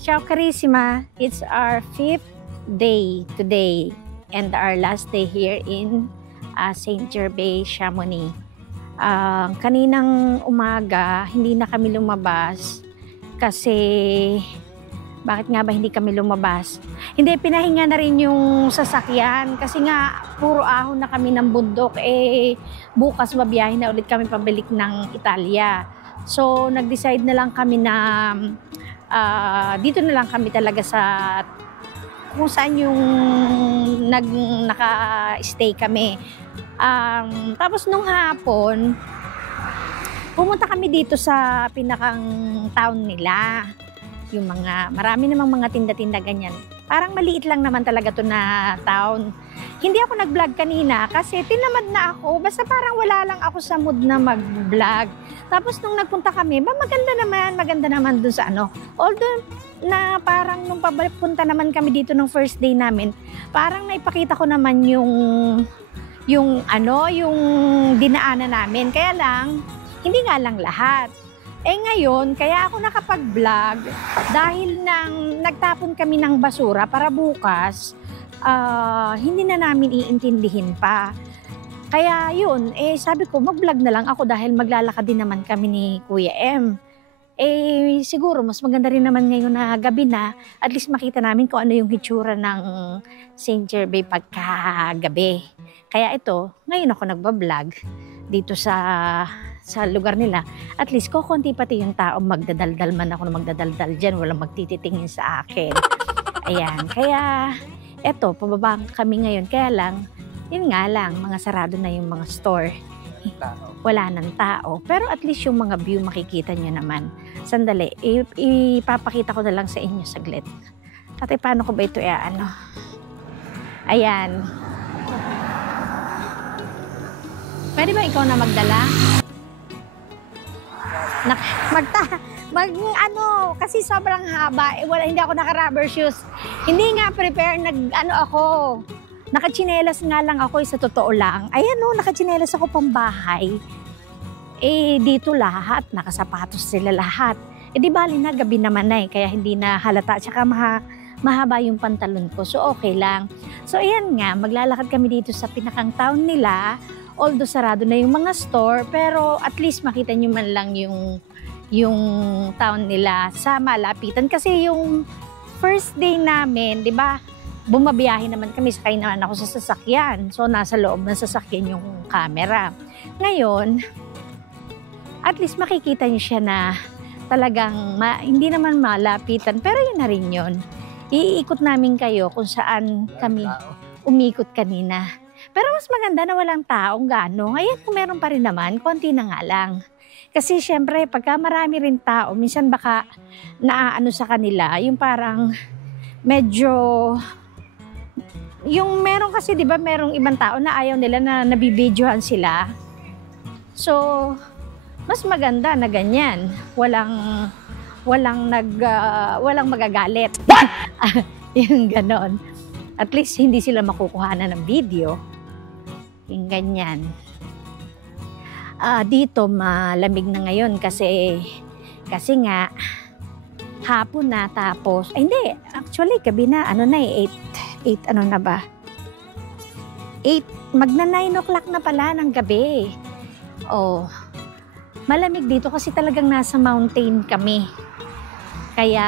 Ciao Carissima, it's our 5th day today and our last day here in St. Gervais, Chamonix. Kaninang umaga, hindi na kami lumabas kasi bakit nga ba hindi kami lumabas? Hindi, pinahinga na rin yung sasakyan kasi nga puro ahon na kami ng bundok. Bukas babiyahe na ulit kami pabalik ng Italia. So nag-decide na lang kami na dito na lang kami talaga sa kung saan yung naka-stay kami. Tapos nung hapon, pumunta kami dito sa pinakang town nila. Yung marami namang mga tinda-tinda ganyan. Parang maliit lang naman talaga to na town. Hindi ako nag-vlog kanina kasi tinamad na ako. Basta parang wala lang ako sa mood na mag-vlog. Tapos nung nagpunta kami, maganda naman dun sa ano. Although na parang nung papunta naman kami dito ng first day namin, parang naipakita ko naman yung dinaanan namin. Kaya lang, hindi nga lang lahat. Ngayon, kaya ako nakapag-vlog dahil nagtapon kami ng basura para bukas, hindi na namin iintindihin pa. Kaya yun, sabi ko mag-vlog na lang ako dahil maglalakad din naman kami ni Kuya M. Siguro mas maganda rin naman ngayon na gabi na, at least makita namin kung ano yung hitsura ng St. Gervais pagkagabi. Kaya ito, ngayon ako nagbablog dito sa lugar nila. At least kukunti pati yung tao, magdadaldal man ako na magdadaldal dyan, walang magtititingin sa akin. Ayan, kaya eto, pababa kami ngayon. Kaya lang, yun nga lang, mga sarado na yung mga store. Wala ng tao. Pero at least yung mga view makikita nyo naman. Sandali, ipapakita ko na lang sa inyo saglit. Ate, paano ko ba ito Ayan. Pwede ba ikaw na magdala? Kasi sobrang haba. Hindi ako naka-rubber shoes. Hindi nga prepare, nakachinelas nga lang ako, sa totoo lang. Ayan nakachinelas ako pambahay. Dito lahat, nakasapatos sila lahat. Di bali na, gabi naman na kaya hindi na halata. Tsaka mahaba yung pantalon ko, so okay lang. So ayan nga, maglalakad kami dito sa pinakang town nila. Although sarado na yung mga store, pero at least makita nyo man lang yung town nila sa malapitan. Kasi yung first day namin, di ba, bumabiyahe naman kami, sakay naman ako sa sasakyan. So nasa loob ng sasakyan yung camera. Ngayon, at least makikita nyo siya na talagang hindi naman malapitan, pero yun na rin yun. Iikot namin kayo kung saan kami umikot kanina. Pero mas maganda na walang taong gaano. Ayan, kung meron pa rin naman, konti na nga lang. Kasi syempre, pagka marami rin tao, minsan baka naaano sa kanila, yung parang medyo, yung meron kasi, di ba, merong ibang tao na ayaw nila na nabibidyohan sila. So, mas maganda na ganyan. Walang magagalit. Yung ganon. At least hindi sila makukuhanan ng video. Yung ganyan. Dito malamig na ngayon kasi nga hapon na, tapos hindi, actually gabi na, 8 ano na ba? 8, magna 9 o'clock na pala ng gabi. Malamig dito kasi talagang nasa mountain kami. Kaya,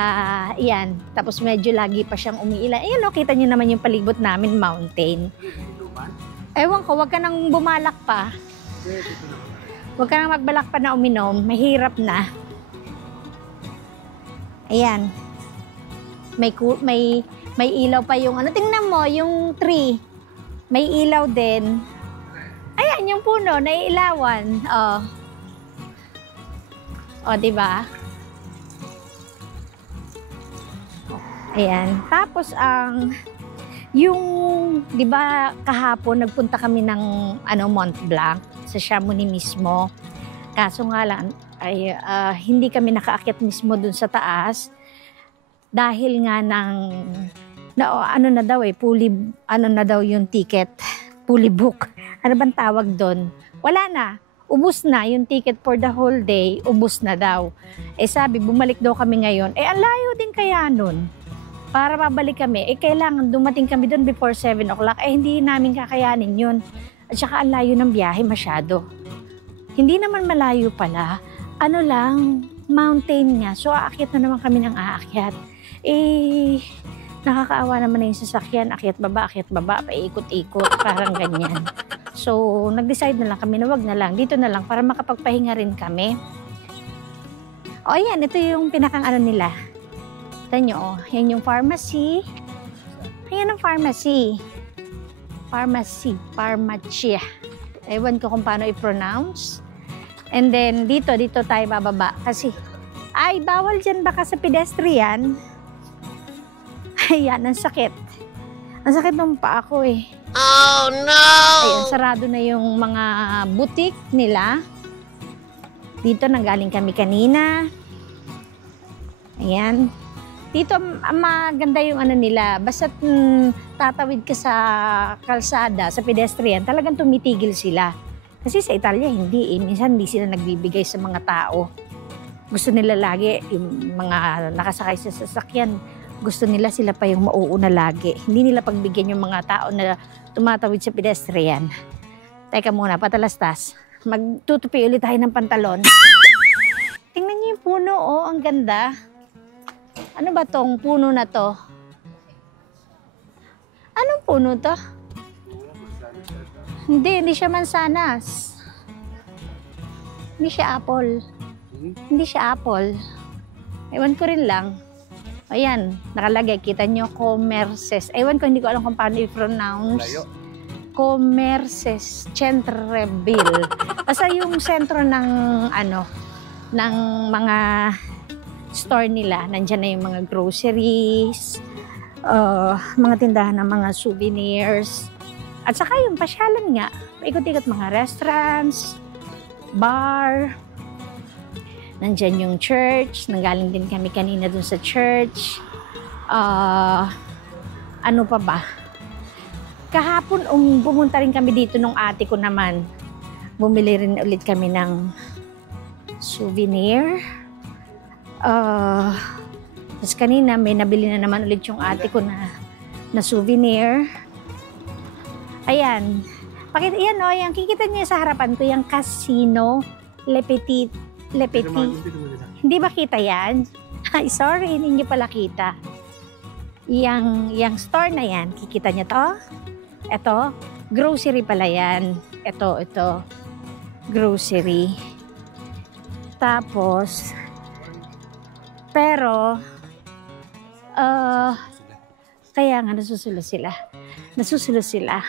yan. Tapos medyo lagi pa siyang umiilan. Ayan kita nyo naman yung palibot namin, mountain. Ewan ko, wag ka nang bumalak pa. Wag ka nang magbalak pa na uminom. Mahirap na. Ayan. May ilaw pa yung tingnan mo, yung tree. May ilaw din. Ayan, yung puno, naiilawan. Diba? Ayan. Tapos yung, di ba, kahapon nagpunta kami ng Mont Blanc sa Chamonix mismo. Kaso nga lang hindi kami nakaakyat mismo dun sa taas dahil nga fully book. Ano bang tawag doon? Wala na. ubos na yung ticket for the whole day, ubos na daw. Eh sabi, bumalik daw kami ngayon. Eh ang layo din kaya nun. Para mabalik kami, eh kailangan dumating kami doon before 7 o'clock. Eh hindi namin kakayanin yun. At saka ang layo ng biyahe masyado. Hindi naman malayo pala. Ano lang, mountain nga. So aakyat na naman kami ng aakyat. Eh, nakakaawa naman na yung sasakyan. Akyat baba, paikot-ikot. Parang ganyan. So, nag-decide na lang kami na wag na lang. Dito na lang para makapagpahinga rin kami. O yan, ito yung pinakang ano nila. Ito nyo, oh. Yan yung pharmacy. Ayan ang pharmacy. Pharmacia. Ewan ko kung paano i-pronounce. And then, dito tayo bababa. Kasi, ay, bawal dyan baka sa pedestrian. Ayan, ang sakit. Ang sakit ng paa ko eh. Oh no! Ayun, sarado na yung mga boutique nila. Dito nanggaling kami kanina. Ayan. Dito maganda yung ano nila. Basta tatawid ka sa kalsada, sa pedestrian, talagang tumitigil sila. Kasi sa Italia hindi eh. Minsan hindi sila nagbibigay sa mga tao. Gusto nila lagi yung mga nakasakay sa sasakyan. Gusto nila sila pa yung mauuna lagi. Hindi nila pagbigyan yung mga tao na tumatawid sa pedestrian. Teka muna, patalastas. Magtutupi ulit tayo ng pantalon. Tingnan niyo yung puno, oh. Ang ganda. Ano ba tong puno na to? Anong puno to? Hindi siya mansanas. Hindi siya apple. Hindi siya apple. Ewan ko rin lang. Ayan, nakalagay. Kita nyo, Commerces. Ewan ko, hindi ko alam kung paano i-pronounce. Commerces, Centreville. Basta yung sentro ng, ano, ng mga store nila. Nandyan na yung mga groceries, mga tindahan ng mga souvenirs. At saka yung pasyalan nga, paikot-ikot mga restaurants, bar. Nandyan yung church. Nanggaling din kami kanina dun sa church. Ano pa ba? Kahapon, pumunta rin kami dito nung ate ko naman. Bumili rin ulit kami ng souvenir. Tapos kanina, may nabili na naman ulit yung ate ko na souvenir. Ayan. Ayan o, yung kikita niyo sa harapan ko, yung Casino Le Petit. Hindi ba kita yan? Ay, sorry, hindi niyo pala kita. Yang store na yan, kikita niyo to? Ito, grocery pala yan. Ito, grocery. Tapos, pero, kaya nga nasusulo sila. Nasusulo sila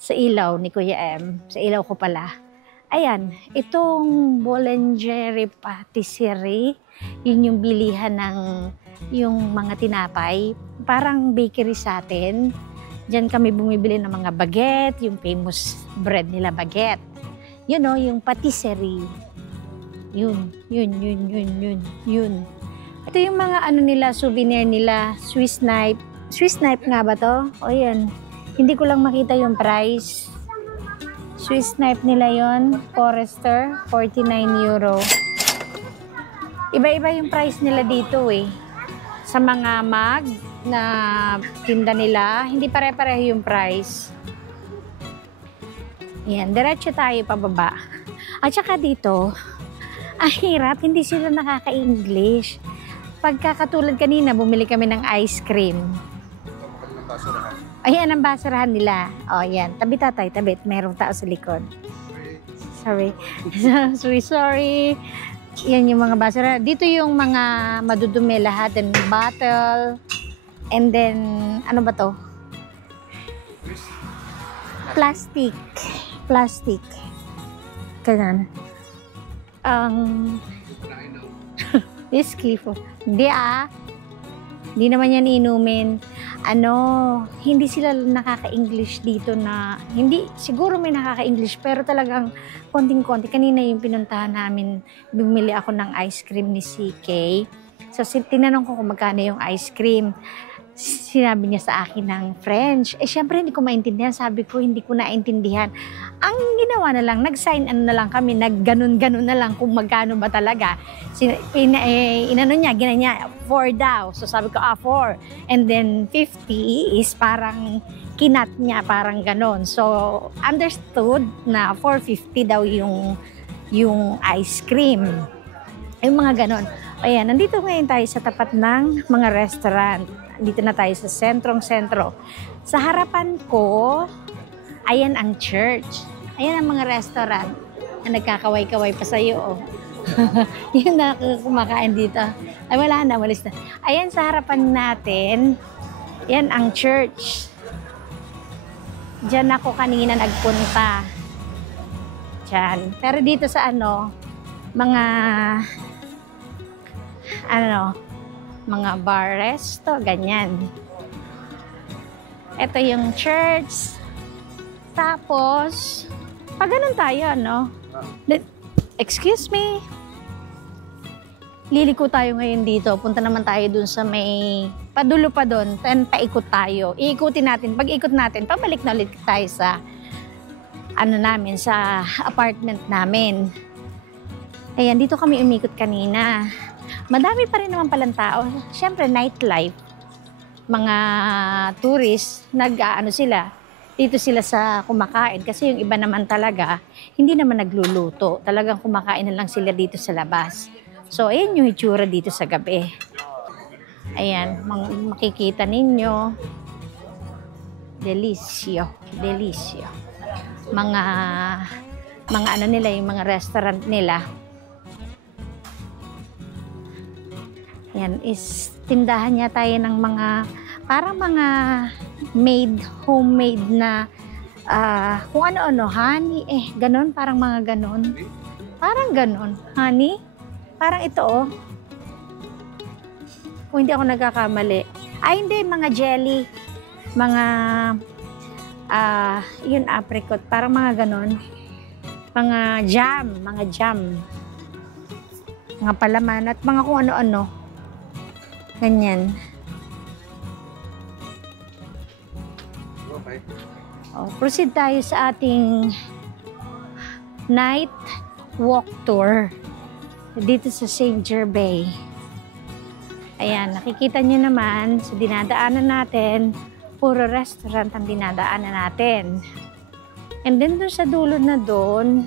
sa ilaw ni Kuya M. Sa ilaw ko pala. Ayan, itong Boulangerie Patisserie, yun yung bilihan ng yung mga tinapay. Parang bakery sa atin. Diyan kami bumibili ng mga baguette, yung famous bread nila baguette. Yun o, yung patisserie. Yun. Ito yung mga ano nila, souvenir nila, Swiss knife. Swiss knife nga ba to? O yan. Hindi ko lang makita yung price. Swiss knife nila yon, Forester, 49 euro. Iba-iba yung price nila dito eh. Sa mga mug na tinda nila, hindi pare-pareho yung price. Yan, diretso tayo pababa. At saka dito, ang hirap, hindi sila nakaka-English. Pagkakatulad kanina, bumili kami ng ice cream. Ayan ang basurahan nila. O, yan. Tabi tatay, tabi. Merong tao sa likod. Sorry. Sorry. Yan yung mga basurahan. Dito yung mga madudumi lahat. And bottle. And then, ano ba to? Plastic. Ganun. Whiskey po. Hindi naman yan inumin. Hindi sila nakaka-English dito na, hindi, siguro may nakaka-English, pero talagang konting-konti. Kanina yung pinuntahan namin, bumili ako ng ice cream ni CK. So, tinanong ko kung magkano yung ice cream. sinabi niya sa akin ng French. Syempre hindi ko maintindihan. Sabi ko, hindi ko naintindihan. Ang ginawa na lang, nag-sign na lang kami, nag-ganun-ganun na lang kung magkano ba talaga. Inano niya, gina niya, 4 daw. So sabi ko, 4. And then 50 is parang kinat niya, parang ganun. So understood na 450 daw yung ice cream. Yung mga ganun. Ayan, nandito ngayon tayo sa tapat ng mga restaurant. Dito na tayo sa sentrong-sentro. Sa harapan ko, ayan ang church. Ayan ang mga restaurant na nagkakaway-kaway pa sa'yo. Oh. Yun na kumakain dito. Ay, wala na, walis na. Ayan sa harapan natin, yan ang church. Diyan ako kanina nagpunta. Diyan. Pero dito sa mga bar, resto, ganyan. Ito yung church. Tapos, pag ganun tayo, excuse me. Liliko tayo ngayon dito. Punta naman tayo dun sa may padulo pa dun. Then, paikot tayo. Iikutin natin. Pag ikot natin, pabalik na ulit tayo sa sa apartment namin. Ayan, dito kami umikot kanina. Madami pa rin naman palang tao. Siyempre, nightlife. Mga tourists, sila. Dito sila sa kumakain. Kasi yung iba naman talaga, hindi naman nagluluto. Talagang kumakain na lang sila dito sa labas. So, ayan yung itsura dito sa gabi. Ayan, makikita ninyo. Delisyo. Delisyo. Mga nila, yung mga restaurant nila. Yan is tindahan niya tayo ng mga parang mga homemade na kung ano-ano, honey, ganon, parang mga ganon. Parang ganon, honey. Parang ito, oh. Kung hindi ako nagkakamali. Ay, hindi, mga jelly. Mga, yun, apricot. Parang mga ganon. Mga jam. Mga palaman at mga kung ano-ano. Ganyan. Okay. Proceed tayo sa ating night walk tour dito sa St. Gervais. Ayan, nakikita nyo naman sa dinadaanan natin, puro restaurant ang dinadaanan natin. And then doon sa dulo na doon,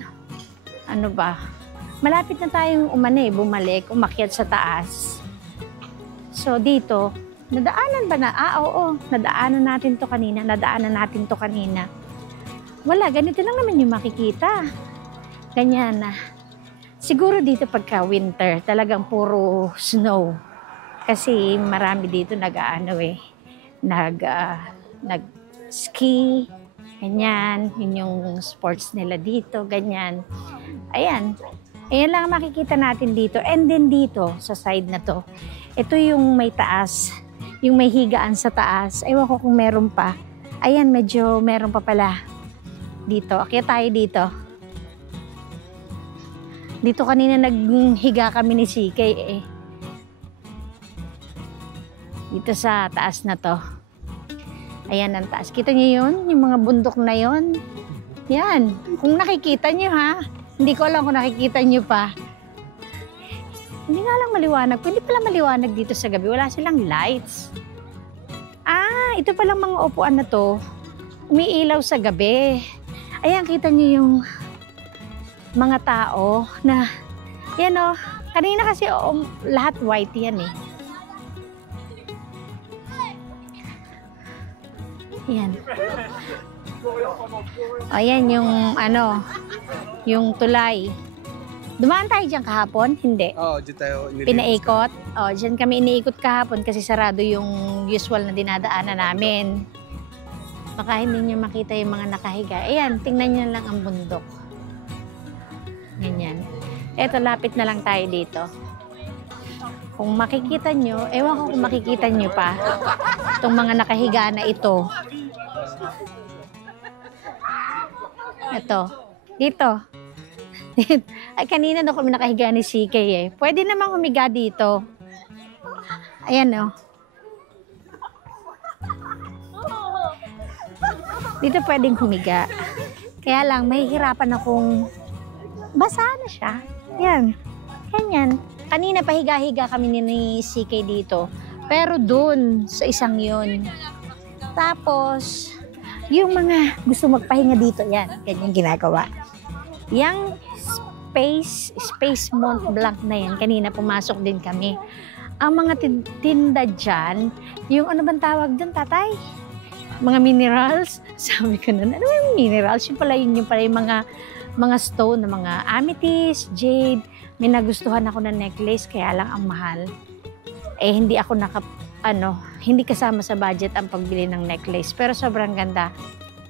malapit na tayong bumalik, umakyat sa taas. So dito, nadaanan ba na? Oo, nadaanan natin to kanina. Wala, ganito lang naman yung makikita. Ganyan na. Siguro dito pagka winter, talagang puro snow. Kasi marami dito nag-ski, ganyan. Yun yung sports nila dito, ganyan. Ayan. Ayan lang makikita natin dito. And then dito, sa side na to, ito yung may taas, yung may higaan sa taas. Ewan ko kung meron pa. Ayan, medyo meron pa pala dito. Akyat tayo dito. Dito kanina naghiga kami ni CK Dito sa taas na to. Ayan ang taas. Kita niyo yun? Yung mga bundok na yun? Yan. Kung nakikita niyo ha. Hindi ko alam kung nakikita niyo pa. Hindi nga lang maliwanag. Pwede pala maliwanag dito sa gabi. Wala silang lights. Ito palang mga upuan na to. Umiilaw sa gabi. Ayan, kita niyo yung mga tao na, yan o. Kanina kasi lahat white yan eh. Ayan. Ayan yung yung tulay. Dumaan tayo dyan kahapon? Hindi. Oo, dyan tayo. Pinaikot? Dyan kami iniikot kahapon kasi sarado yung usual na dinadaanan namin. Baka hindi nyo makita yung mga nakahiga. Ayan, tingnan nyo lang ang bundok. Ganyan. Eto, lapit na lang tayo dito. Kung makikita nyo, ewan ko kung makikita nyo pa, itong mga nakahiga na ito. Ito. Dito. Ay, kanina daw kami nakahiga ni CK Pwede namang humiga dito. Ayan o. Dito pwedeng humiga. Kaya lang, mahihirapan akong basa na siya. Yan. Ganyan. Kanina pahiga-higa kami ni CK dito. Pero dun, sa isang yun. Tapos, yung mga gusto magpahinga dito, yan. Ganyan ginagawa. Yang Space Mont Blanc na yan. Kanina pumasok din kami. Ang mga tinda dyan, yung ano bang tawag dun, tatay? Mga minerals. Sabi ko na, ano yung minerals? Yung pala yung mga stone na mga amethyst, jade. May nagustuhan ako na necklace, kaya lang ang mahal. Eh, hindi ako hindi kasama sa budget ang pagbili ng necklace. Pero sobrang ganda.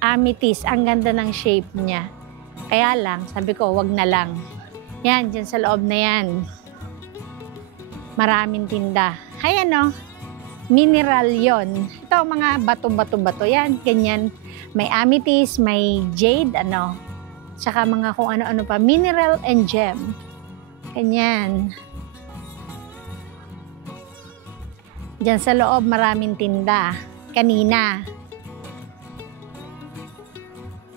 Amethyst, ang ganda ng shape niya. Kaya lang, sabi ko, wag na lang. Yan, dyan sa loob na yan. Maraming tinda. Ayan o, mineral yon. Ito, mga bato-bato-bato. Yan, ganyan. May amethyst, may jade, Tsaka mga kung ano-ano pa. Mineral and gem. Ganyan. Diyan sa loob, maraming tinda. Kanina.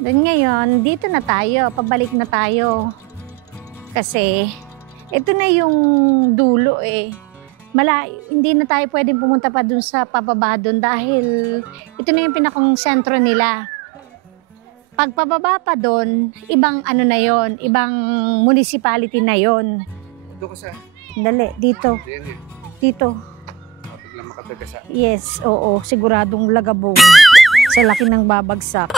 Doon ngayon, dito na tayo. Pabalik na tayo. Kasi, ito na yung dulo eh. Hindi na tayo pwedeng pumunta pa dun sa pababa dun dahil ito na yung pinakong sentro nila. Pag pababa pa dun, ibang ano na yon, ibang municipality na yon. Dito ka sa? Dali, dito. Dito. Biglang makatagasa. Yes, oo, siguradong lagabong. Sa laki ng babagsak.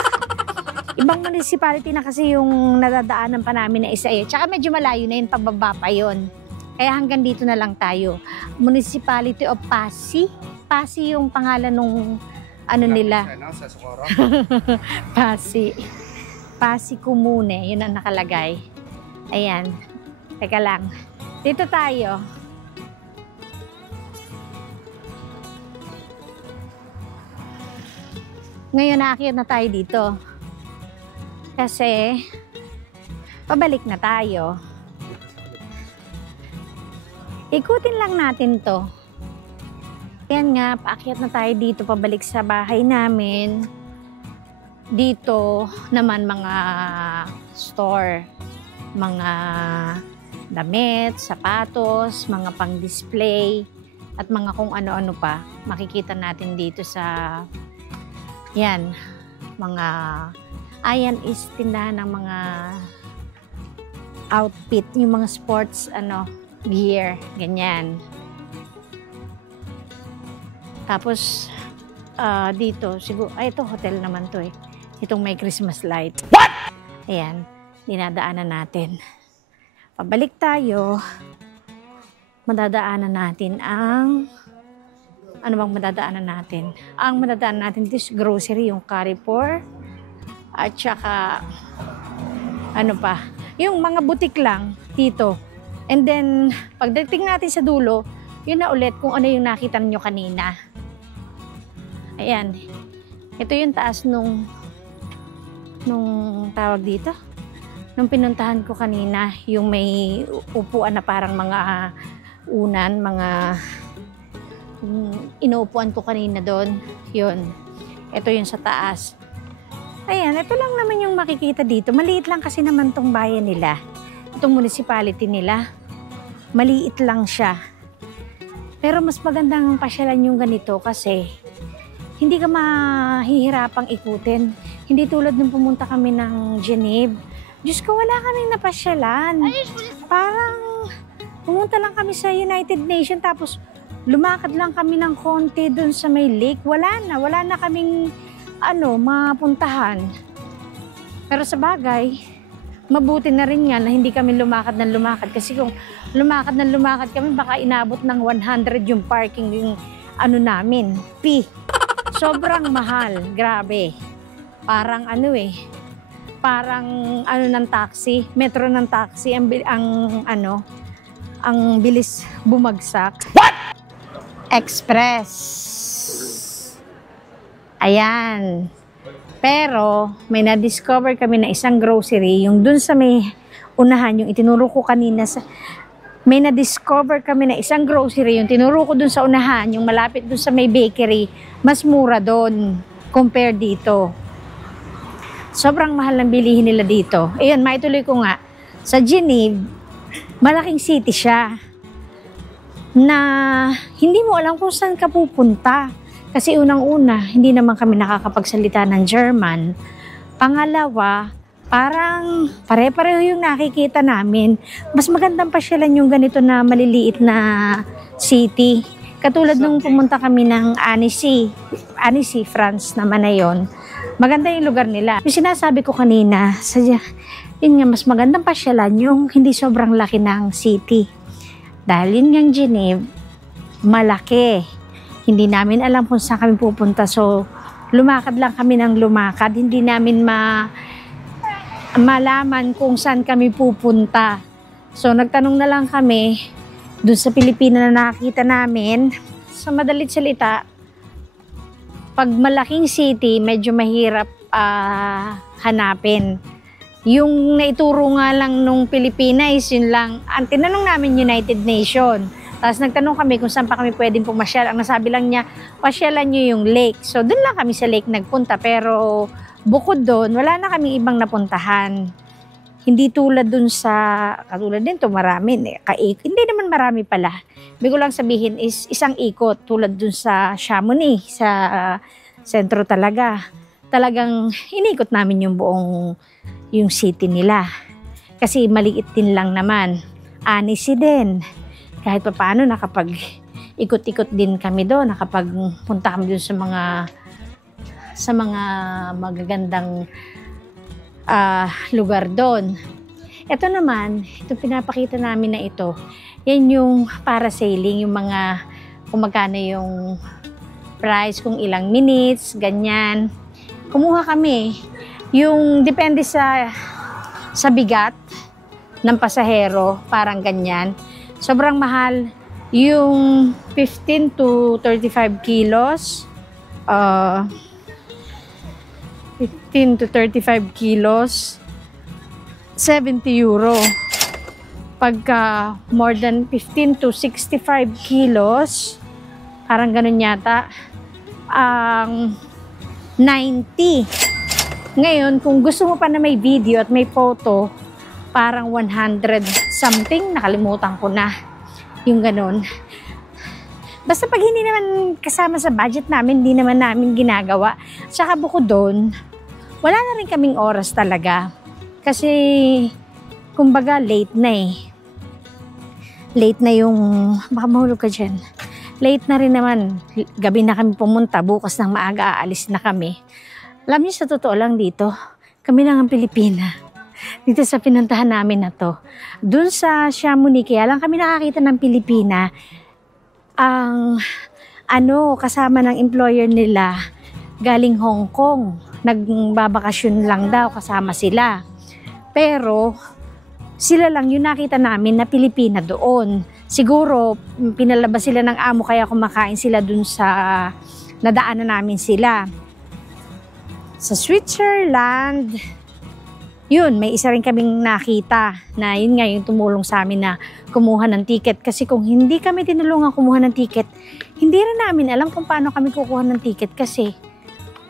Ibang municipality na kasi yung nadadaanan pa namin na isa eh. Tsaka medyo malayo na yun, pababa pa yun. Kaya hanggang dito na lang tayo. Municipality of Pasig. Pasig yung pangalan nung nila. Sa Socorro? Pasig. Pasig Comune. Yun ang nakalagay. Ayan. Teka lang. Dito tayo. Ngayon naakyat na tayo dito. Kasi, pabalik na tayo. Ikutin lang natin to. Yan nga, paakyat na tayo dito, pabalik sa bahay namin. Dito naman mga store, mga damit, sapatos, mga pang-display, at mga kung ano-ano pa. Makikita natin dito sa, yan, mga ayan is tindahan ng mga outfit, yung mga sports gear, ganyan. Tapos dito siguro ito hotel naman to eh. Itong may Christmas light. What? Ayan, dinadaanan natin. Pabalik tayo. Madadaanan natin ang ano bang madadaanan natin? Ang madadaanan natin is grocery, yung Carrefour. At saka, ano pa, yung mga butik lang dito. And then, pagdating natin sa dulo, yun na ulit kung ano yung nakita nyo kanina. Ayan. Ito yung taas nung tawag dito. Nung pinuntahan ko kanina, yung may upuan na parang mga unan, mga inuupuan ko kanina doon. Yun. Ito yung sa taas. Ayan, ito lang naman yung makikita dito. Maliit lang kasi naman tong bayan nila. Itong municipality nila. Maliit lang siya. Pero mas magandang pasyalan yung ganito kasi hindi ka mahihirapang ikutin. Hindi tulad nung pumunta kami ng Geneva. Diyos ko, wala kaming napasyalan. Parang pumunta lang kami sa United Nations tapos lumakad lang kami ng konti dun sa may lake. Wala na kaming mapuntahan. Pero sa bagay, mabuti na rin nga na hindi kami lumakad ng lumakad. Kasi kung lumakad ng lumakad kami, baka inabot ng 100 yung parking yung namin. Sobrang mahal. Grabe. Parang parang ng taxi, metro ng taxi, ang bilis bumagsak. What? Express. Ayan. Pero, may na-discover kami na isang grocery, yung dun sa may unahan, yung itinuro ko kanina may na-discover kami na isang grocery, yung tinuro ko dun sa unahan, yung malapit dun sa may bakery, mas mura dun, compare dito. sobrang mahal ng bilihin nila dito. Ayun, maituloy ko nga. Sa Geneva, malaking city siya na hindi mo alam kung saan ka pupunta. Kasi unang-una, hindi naman kami nakakapagsalita ng German. Pangalawa, parang pare-pareho yung nakikita namin. Mas magandang pasyalan yung ganito na maliliit na city. Katulad nung pumunta kami ng Annecy, France naman na yun. Maganda yung lugar nila. Yung sinasabi ko kanina, yun nga, mas magandang pasyalan yung hindi sobrang laki ng city. Dahil yun yung Geneva, malaki. Hindi namin alam kung saan kami pupunta. So, lumakad lang kami ng lumakad. Hindi namin malaman kung saan kami pupunta. So, nagtanong na lang kami dun sa Pilipinas na nakakita namin. Sa madalit salita, pag malaking city, medyo mahirap hanapin. Yung naituro nga lang nung Pilipinas, yun lang. Ang tinanong namin United Nation. Tapos nagtanong kami kung saan pa kami pwedeng pumasyal. Ang nasabi lang niya, pasyalan niyo yung lake. So doon lang kami sa lake nagpunta. Pero bukod doon, wala na kami ibang napuntahan. Hindi tulad doon sa, katulad din to marami. Hindi naman marami pala. Ibig ko lang sabihin is isang ikot. Tulad doon sa Chamonix, sa sentro talaga. Talagang inikot namin yung city nila. Kasi maliit din lang naman. Annecy din. Kahit pa paano nakapag-ikot-ikot din kami doon, nakapagpunta kami doon sa mga magagandang lugar doon. Ito naman, itong pinapakita namin na ito, yan yung parasailing, yung mga kung magkano yung price, kung ilang minutes, ganyan. Kumuha kami, yung depende sa bigat ng pasahero, parang ganyan. Sobrang mahal yung 15 to 35 kilos. 15 to 35 kilos, 70 euro. Pagka more than 15 to 65 kilos, parang ganun yata, 90. Ngayon, kung gusto mo pa na may video at may photo, parang 100 something, nakalimutan ko na yung ganun. Basta pag hindi naman kasama sa budget namin, hindi naman namin ginagawa. Tsaka bukod doon, wala na rin kaming oras talaga. Kasi, kumbaga, late na eh. Late na yung, baka mahulog ka dyan. Late na rin naman, gabi na kami pumunta, bukas ng maaga aalis na kami. Alam niyo, sa totoo lang dito, kami lang ang Pilipina. Dito sa pinuntahan namin na to. Doon sa Chamonix, kaya lang kami nakakita ng Pilipina. Ang kasama ng employer nila galing Hong Kong. Nagbabakasyon lang daw, kasama sila. Pero sila lang yung nakita namin na Pilipina doon. Siguro pinalabas sila ng amo kaya kumakain sila doon sa nadaanan namin sila. Sa Switzerland, yun, may isa rin kaming nakita na yun nga yung tumulong sa amin na kumuha ng ticket. Kasi kung hindi kami tinulungan kumuha ng ticket, hindi rin namin alam kung paano kami kukuha ng ticket kasi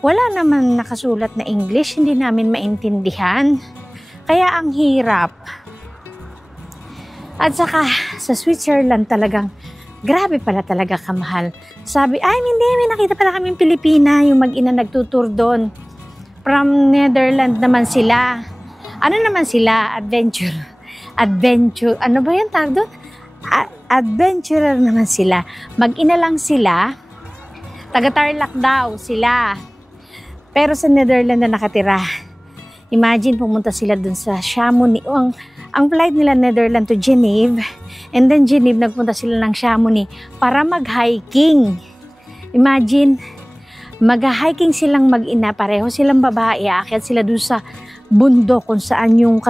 wala naman nakasulat na English, hindi namin maintindihan. Kaya ang hirap. At saka sa Switzerland talagang grabe pala talaga kamahal. Sabi, hindi, may nakita pala kaming Pilipina, yung mag-ina nagtutur doon. From Netherlands naman sila. Ano naman sila? Adventure. Ano ba yung tawag doon? Adventurer naman sila. Mag-ina lang sila. Taga-Tarlac daw sila. Pero sa Netherlands na nakatira. Imagine pumunta sila dun sa Chamonix. Ang flight nila Netherlands to Geneva. And then Geneva nagpunta sila ng Chamonix para mag-hiking. Imagine, mag-hiking silang mag-ina. Pareho silang babae. Aakyat sila dun sa bundok kung saan yung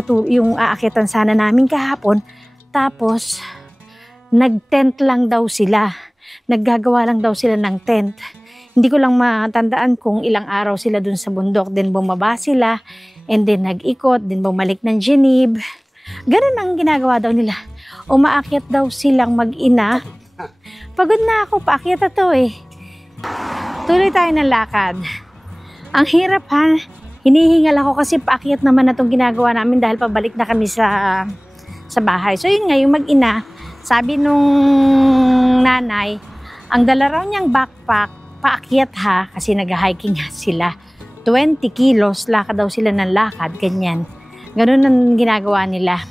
aakyatan sana namin kahapon. Tapos, nag-tent lang daw sila. Naggagawa lang daw sila ng tent. Hindi ko lang matandaan kung ilang araw sila dun sa bundok. Then bumaba sila. And then nag-ikot. Then bumalik ng Geneva. Ganun ang ginagawa daw nila. Umaakyat daw silang mag-ina. Pagod na ako. Paakyat na to eh. Tuloy tayo ng lakad. Ang hirap ha. hinihingal ako kasi paakyat naman na itong ginagawa namin dahil pabalik na kami sa bahay. So yun nga, yung mag-ina, sabi nung nanay, ang dala raw niyang backpack, paakyat ha, kasi nag-hiking sila. 20 kilos, lakad daw sila ng lakad, ganyan. Ganun ang ginagawa nila.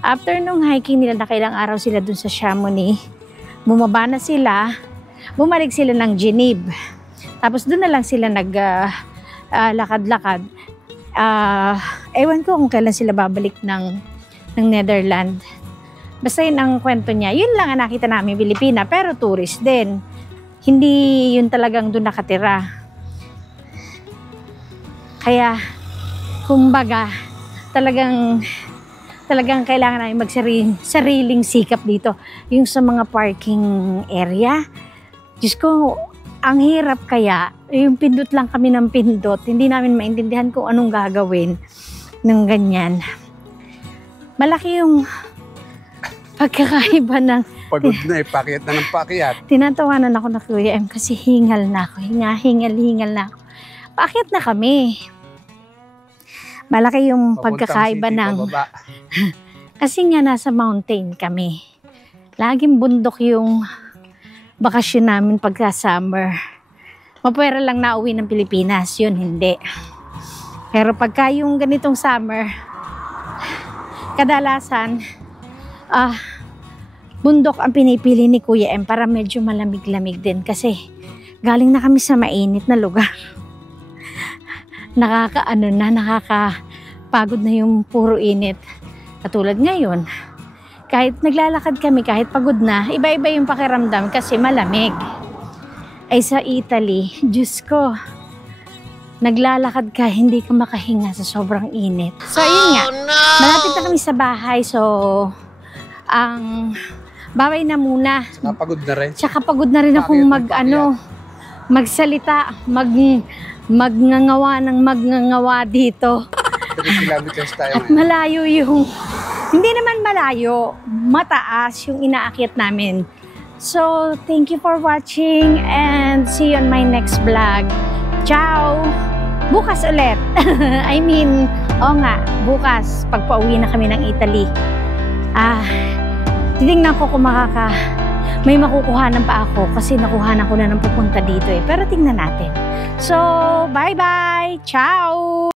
After nung hiking nila, nakailang araw sila dun sa Chamonix, bumaba na sila, bumalik sila ng Geneve. Tapos dun na lang sila lakad-lakad. Ewan ko kung kailan sila babalik ng Netherlands. Basta yun ang kwento niya. Yun lang ang nakita namin Pilipina, pero tourist din. Hindi yun talagang dun nakatira. Kaya, kumbaga, talagang kailangan namin sariling sikap dito. Yung sa mga parking area. Diyos ko, ang hirap kaya. Yung pindot lang kami ng pindot. Hindi namin maintindihan kung anong gagawin ng ganyan. Malaki yung pagkakaiba ng... Pagod na pakyat na ng pakyat. Tinatawanan ako na Kuya M kasi hingal na ako. Hingal na ako. Paakyat na kami. Malaki yung pagkakaiba ng... Kasi nga nasa mountain kami. Laging bundok yung bakasyon namin pagka summer. Mapwera lang nauwi ng Pilipinas. Yun, hindi. Pero pagka yung ganitong summer, kadalasan, bundok ang pinipili ni Kuya M para medyo malamig-lamig din. Kasi galing na kami sa mainit na lugar. Nakakapagod na yung puro init. Katulad ngayon, kahit naglalakad kami, kahit pagod na, iba-iba yung pakiramdam kasi malamig. Ay sa Italy, Diyos ko, naglalakad ka, hindi ka makahinga sa sobrang init. So yun nga, malapit na kami sa bahay, so babay na muna. Tsaka pagod na rin. Tsaka pagod na rin akong magsalita, magngangawa dito. 3 kilometers tayo At malayo yung, hindi naman malayo, mataas yung inaakyat namin. So, thank you for watching and see you on my next vlog. Ciao! Bukas ulit. I mean, bukas, pagpa-uwi na kami ng Italy. Titingnan ko kung may makukuhanan pa ako kasi nakuhanan ko na ng pupunta dito eh. Pero tingnan natin. So, bye-bye! Ciao!